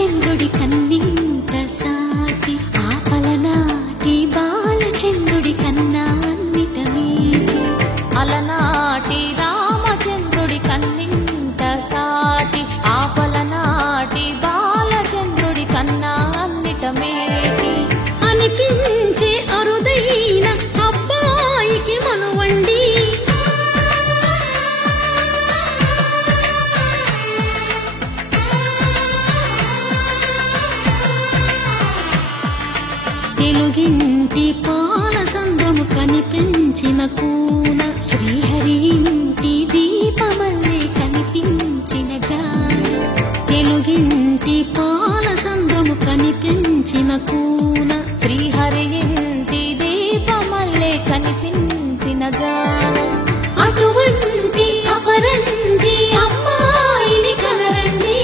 బాలచంద్రుడి కన్నింట సాటి ఆపలనాటి బాలచంద్రుడి కన్నా అన్నిట మీటి అలనాటి రామచంద్రుడి కన్నింట సాటి ఆపలనాటి బాలచంద్రుడి కన్నా అన్నిట మేటి అనిపించే అరుదైన అబ్బాయికి మనువండి తెలుగింటి పాలసంద్రము కనిపించిన కూన శ్రీహరి ఇంటి దీపమల్లే కనిపించిన జాన తెలుగింటి పాలసంద్రము కనిపించిన కూన శ్రీహరి ఇంటి దీపమల్లే కనిపించిన గానం అటువంటి అపరంజి అమ్మాయిని కనరండి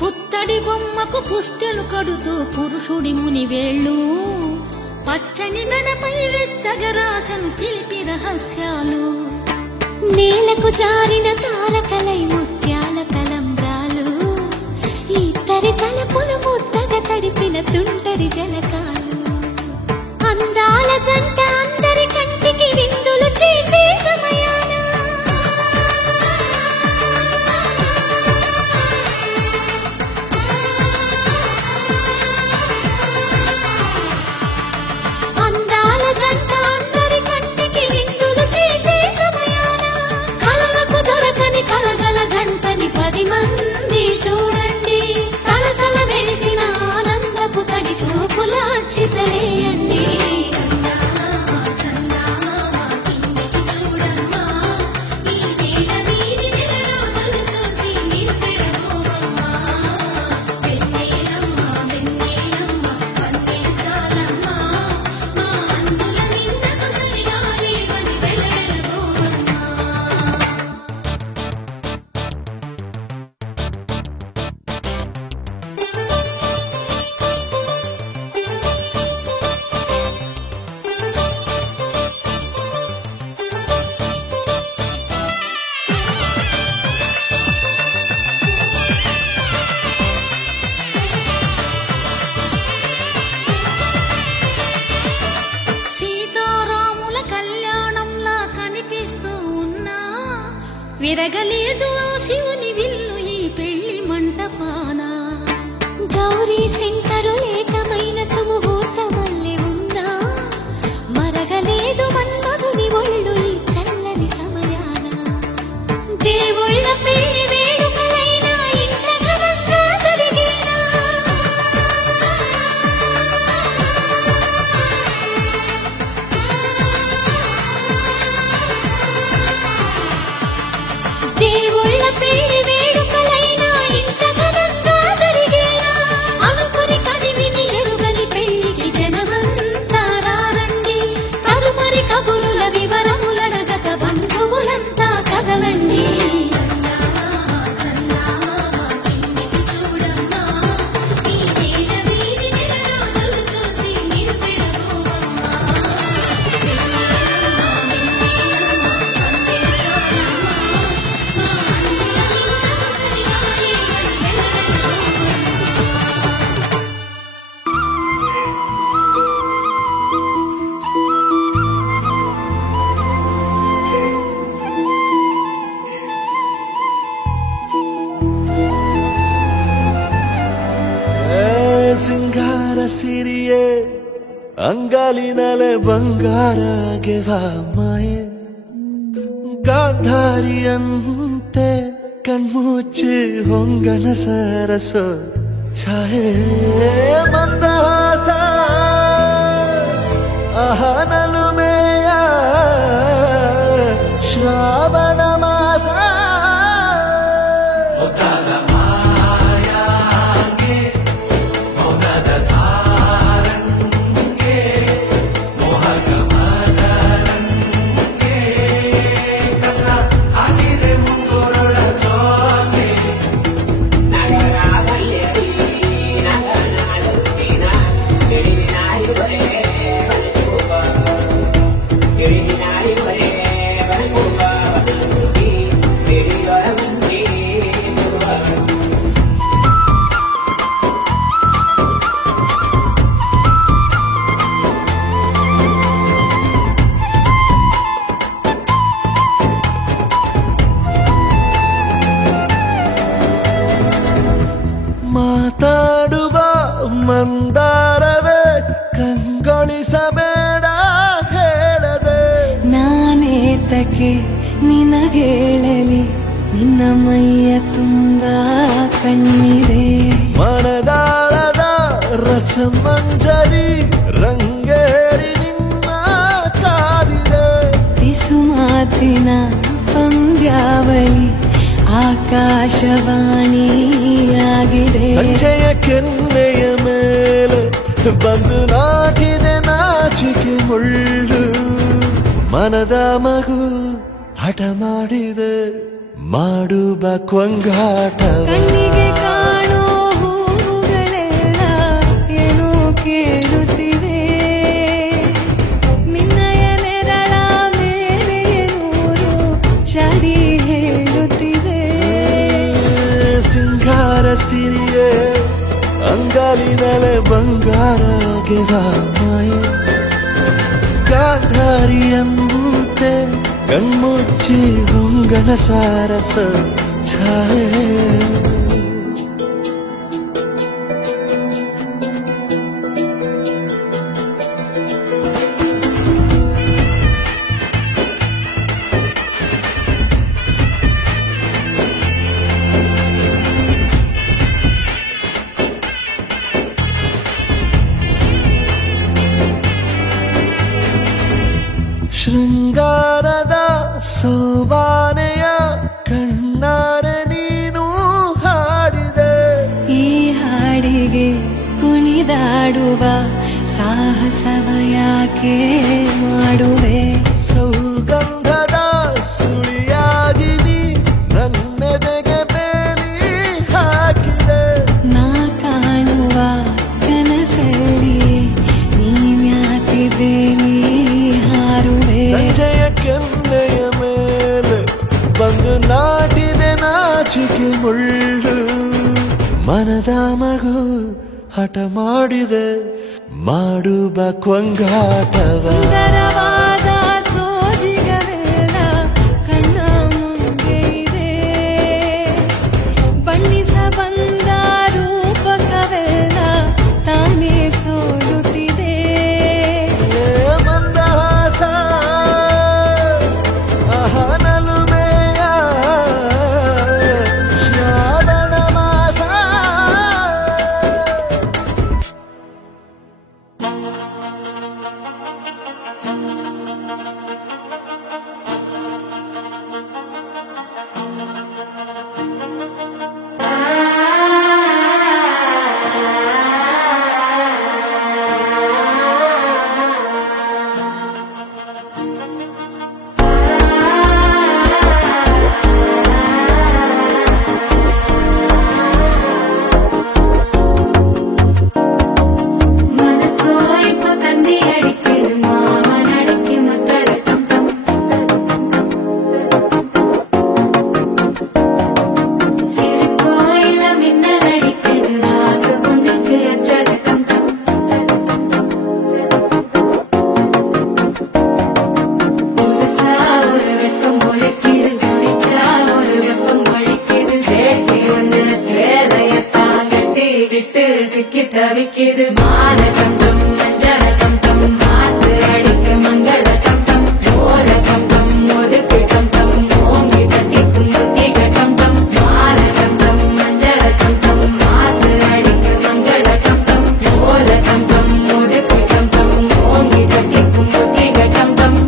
పుత్తడి బొమ్మకు పుస్తెలు కడుతూ పురుషుడి ముని వేళ్ళు పచ్చని మెడపై వెచ్చగరాసలు చిలిపి రహస్యాలు నేలకు జారిన తారకలై ముత్యాల తలంబ్రాలు ఇద్దరి తలపులు ముద్దగా తడిపిన తుంటరి జలకాలు అందాల జంట అందరి కంటికి విందులు చేసే సమయాన అందాల జంట అందరి కంటికి విందులు చేసే సమయాన కలలకు దొరకని కలగల జంటని 10 మంది చూడండి తలతల మెరిసిన ఆనందపు తడి చూపుల అక్షితలేయండి సీతారాముల కళ్యాణంలా కనిపిస్తూ ఉన్నా విరగలేదు శివుని విల్లు ఈ పెళ్లి మంటపాన గౌరీ శంకరులేకమైన సుముహూర్తమల్లె ఉన్నా మరగలేదు మన్మధుని ఒళ్ళు ఈ చల్లని సమయాన దేవుళ్ళ పెళ్లి వేడుకలైనా ఇంత ఘనంగా జరిగేనా దేవుళ్ళ ಸಿಂಗಾರ ಸಿರಿಯೇ ಅಂಗಾಲಿನಲೆ ಬಂಗಾರ ಗೆವ ಮಾಯೆ ಗಾಂಧಾರಿಯಂತೆ ಕಣ್ಮುಚ್ಚಿ ಹೊಂಗನ ಸರಸ ಛಾಯೆ ಮಂದಹಾಸ ಅಹನಲುಮೆಯ ಶ್ರಾವಣ ಮಾಸ ಮಾತಾಡುವ ಮಂದಾರವೇ ಕಂಗೊಳಿಸಬೇಡ ಹೇಳದೆ ನಾನೇತಕ್ಕೆ ನಿನಗೇಳಲಿ ನಿನ್ನ ಮೈಯ ತುಂಬ ಕಣ್ಣಿದೆ ಮನದಾಳದ ರಸಮಂಜರಿ ರಂಗೇರಿ ನಿನ್ನ ಕಾದಿದೆ ಬಿಸು ಮಾತಿನ ಪಂದ್ಯಾವಳಿ ಆಕಾಶವಾಣಿಯಾಗಿದೆ ಸಂಜೆಯ ಕೆನ್ನೆಯ ಮೇಲೆ ಬಂದು ನಾಟಿದೆ ನಾಚಿಕೆ ಮುಳ್ಳು ಮನದ ಮಗು ಹಠ ಮಾಡಿದೆ ಮಾಡುವ ಕೊಂಗಾಟವ ಕಣ್ಣಿಗೆ ಕಾಣೋ ಹೂಗಳೆಲ್ಲ ಏನೋ ಕೇಳುತ್ತಿವೆ ನಿನ್ನಯ ನೆರಳ ಮೇಲೆ ನೂರು ಚಡಿ ಹೇಳುತ್ತಿವೆ ಸಿಂಗಾರ ಸಿರಿಯೇ ಅಂಗಾಲಿನಲೆ ಬಂಗಾರ ಗೆವ ಮಾಯೆ ಗಾಂಧಾರಿಯಂತೆ ಕಣ್ಮುಚ್ಚಿ ಹೊಂಗನ ಸಾರಸ ಛಾಯೆ ಶೃಂಗಾರದ ಸೋಬಾನೆಯ ಕಣ್ಣಾರೆ ನೀನು ಹಾಡಿದೆ ಈ ಹಾಡಿಗೆ ಕುಣಿದಾಡುವ ಸಾಹಸವ ಯಾಕೆ ಮಾಡುವೆ ಸೌಗಂಧದ ಸುಳಿಯಾಗಿ ನೀ ನನ್ನೆದೆಗೆ ಬೇಲಿ ಹಾಕಿದೆ ನಾ ಕಾಣುವ ಕನಸಲ್ಲಿ ನೀನ್ಯಾಕೆ ಬೇಲಿ ಹಾರುವೆ ಸಂಜೆಯ ಕೆನ್ನೆಯ ಮೇಲೆ ಬಂದು ನಾಟಿದೆ ನಾಚಿಕೆ ಮುಳ್ಳು ಮನದ ಮಗು ಹಠ ಮಾಡಿದೆ ಮಾಡುವ ಕೊಂಗಾಟವ ಸುಂದರವಾದ ಸೋಜಿಗವೆಲ್ಲ ಕಣ್ಣ ಮುಂದೆ ಇದೆ ಬಣ್ಣಿಸ ಬಂದ ರೂಪಕವೆಲ್ಲ ತಾನೇ ಸೋಲುತ್ತಿದೆ ಮಂದಹಾಸ ಅಹನಲುಮೆಯ ಶ್ರಾವಣ ಮಾಸ தவிக்குது மாலை டம் டம் மஞ்சள டம் டம் மாத்து அடிக்க மங்கள டம் டம் ஓல டம் டம் ஒதுக்கு டம் டம் ஓங்கி தட்டிக்கும் முத்திக டம் டம் மாலை டம் டம் மஞ்சள டம் டம் மாத்து அடிக்க மங்கள டம் டம் ஓல டம் டம் ஒதுக்கு டம் டம் ஓங்கி தட்டிக்கும் முத்திக டம் டம்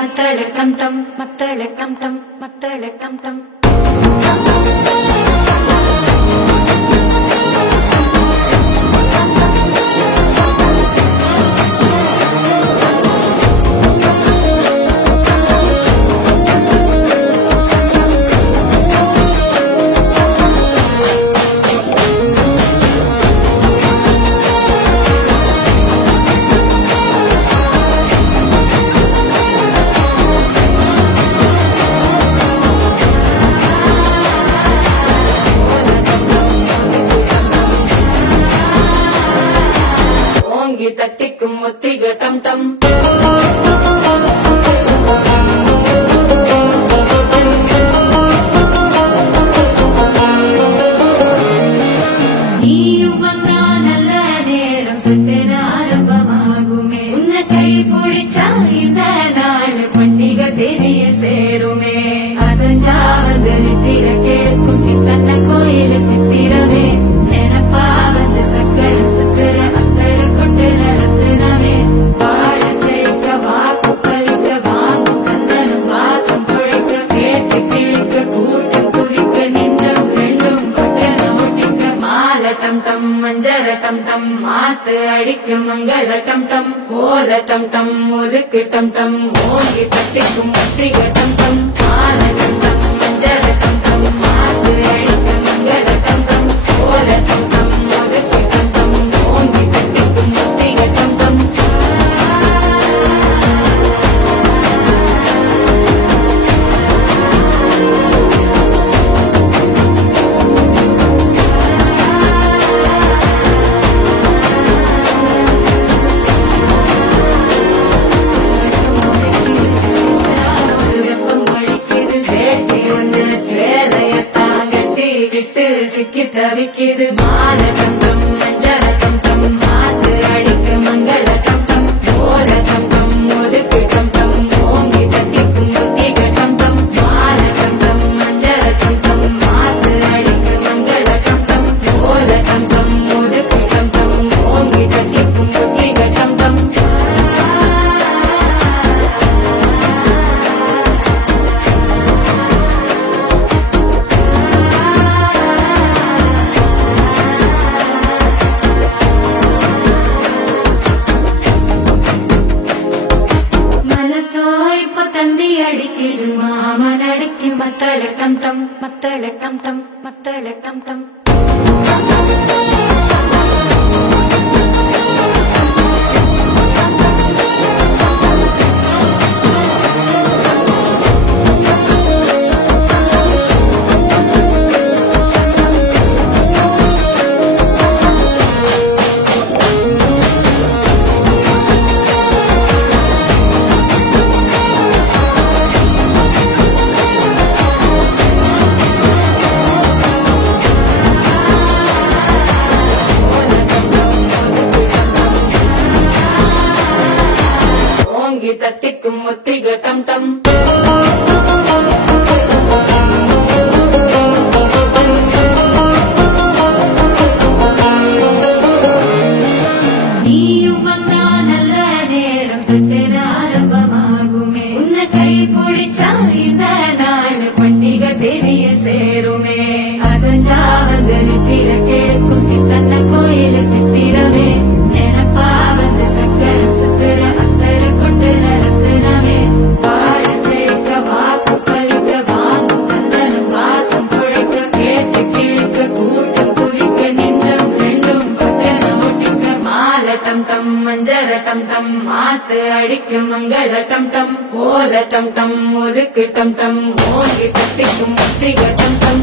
மத்தள டம் டம் மத்தள டம் டம் மத்தள டம் டம் தட்டிக்கும் முத்திக டம் டம் நீயும் வந்தா நல்ல நேரம் சட்டென ஆரம்பமாகுமே உன்னை கை பிடிச்சா இந்த நாள் பண்டிகை தெரிய சேருமே அசஞ்சா வந்து நித்திர கெடுக்கும் சித்தன்ன கோயில சித்திரமே நினைப்பா வந்து சக்கர சக்கர அத்தர கொண்டு நடத்துனவே பாட செழிக்க வாக்கு பலிக்க வாங்கும் சந்தனம் வாசம் பொழிக்க கேட்டு கிழிக்க கூட்டம் குதிக்க நெஞ்சம் ரெண்டும் பட்டன ஒட்டிக்க மாலை டம் டம் மஞ்சள டம் டம் மாத்து அடிக்க மங்கள டம் டம் கோல டம் டம் ஒதுக்கு டம் டம் ஓங்கி தட்டிக்கும் முத்திக டம் டம் மாலை டம் டம் மஞ்சள டம் டம் மாத்து அடிக்க மங்கள டம் டம் கோல டம் டம் ஒதுக்கு டம் டம் ஓங்கி தட்டிக்கும் முத்திக டம் டம் சிக்கி தவிக்குது மாலை டம் டம் மஞ்சள டம் டம் மாத்து அடிக்க மங்கள டம் டம் ஓல டம் டம் ஒதுக்கு டம் டம் ஓங்கி தட்டிக்கும் முத்திக டம் டம் மாலை டம் டம் மஞ்சள டம் டம் மாத்து அடிக்க மங்கள டம் டம் ஓல டம் டம் ஒதுக்கு டம் டம் ஓங்கி தட்டிக்கும் முத்திக டம் டம் அடிக்குது மாமன் அடிக்கும் மத்தள டம் டம் மத்தள டம் டம் மத்தள டம் டம் ஓல டம் டம் ஒதுக்கு டம் டம் ஓங்கி தட்டிக்கும் முத்திக டம் டம்